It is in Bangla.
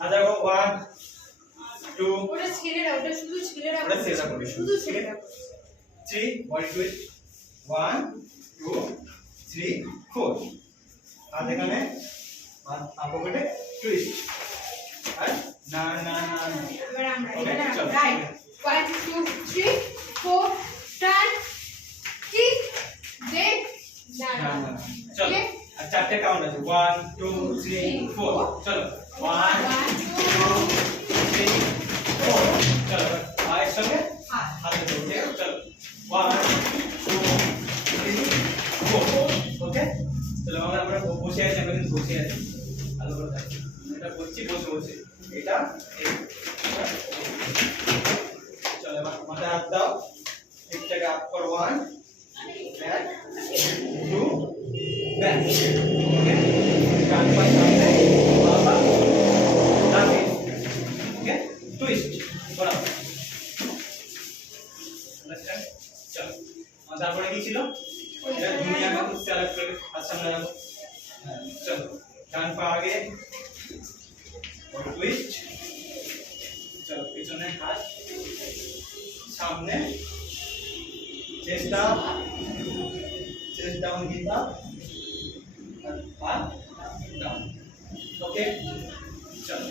আর দেখো 1 2 ওটা ছেড়ে দাও, ওটা শুধু ছেড়ে দাও, ওটা ছেড়ে দাও, শুধু ছেড়ে দাও। 3 body twist 1 2 3 4 আর এখানে আপোকেটে টুইস্ট আর না না না না এবার আমরা Okay, এখানে চলো। রাইট 1 2 3 4 টার্ন কিক ব্রেক না না না না চলো আর চারটে কাউন্ট আছে 1 2 3 4 চলো 1 2 3 4 চলো আর একসাথে হাতে ধরতে চলো 1 2 3 4 ওকে চলো আমরা বসে আছি, আমরা কিন্তু বসে আছি ভালো করে থাকি, এটা করছি বসে বসে এটা চলো এবার মাথায় হাত দাও, ঠিকঠাক আপ করো 1 ব্যাক 2 ব্যাক ওকে ডান পায়ে সামনে বাবা ডানে ওকে টুইস্ট বরাবর আন্ডারস্ট্যান্ড চলো আর তারপরে কি ছিল এটা দুনিয়া का कुछ अलग করে হাত সামনে রাখো চলো ডান পা আগে और টুইস্ট চলো পিছনে হাত সামনে চেস্ট डाउन गीता हाथ डाउन ओके चलो